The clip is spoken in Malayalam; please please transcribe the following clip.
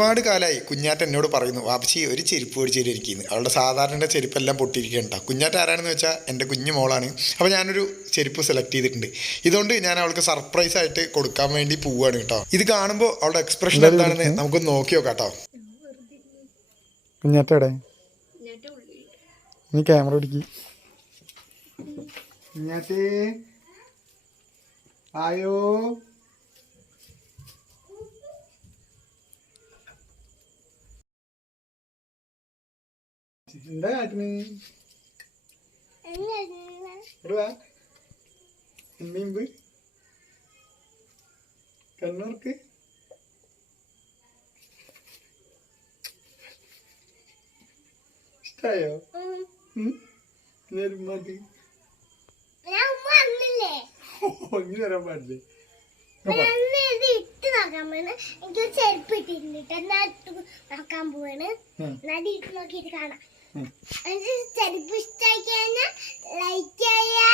ഒരുപാട് കാലമായി കുഞ്ഞാറ്റ എന്നോട് പറയുന്നു വാപ്പച്ചി ഒരു ചെരുപ്പ് മേടിച്ചിരിക്കുന്നു. അവളുടെ സാധാരണ ചെരുപ്പെല്ലാം പൊട്ടിയിരിക്കുകയാണ്. കുഞ്ഞാറ്റ ആരാണെന്ന് വെച്ചാൽ എൻ്റെ കുഞ്ഞു മോളാണ്. അപ്പോൾ ഞാനൊരു ചെരുപ്പ് സെലക്ട് ചെയ്തിട്ടുണ്ട്. ഇതുകൊണ്ട് ഞാൻ അവൾക്ക് സർപ്രൈസ് ആയിട്ട് കൊടുക്കാൻ വേണ്ടി പോവുകയാണ് കേട്ടോ. ഇത് കാണുമ്പോൾ അവളുടെ എക്സ്പ്രഷൻ എന്താണെന്ന് നമുക്കൊന്ന് നോക്കി നോക്കാം കേട്ടോ. കുഞ്ഞാറ്റയുടെ നീ ക്യാമറ പിടിക്ക്. കുഞ്ഞാറ്റേ ആയോ എന്താ കാട്ടിന് എമ്മീമ്പ് കണ്ണൂർക്ക് ഇഷ്ടായോ? മതി ഒങ്ങി തരാൻ പാടില്ലേ? എനിക്ക് ചെരുപ്പ് ഇട്ടിട്ടുണ്ട്. നോക്കാൻ പോവാണ്. നോക്കിട്ട് കാണാം. ചെരുപ്പ് ഇഷ്ടമായി കഴിഞ്ഞാൽ ലൈക്ക് ചെയ്യാ.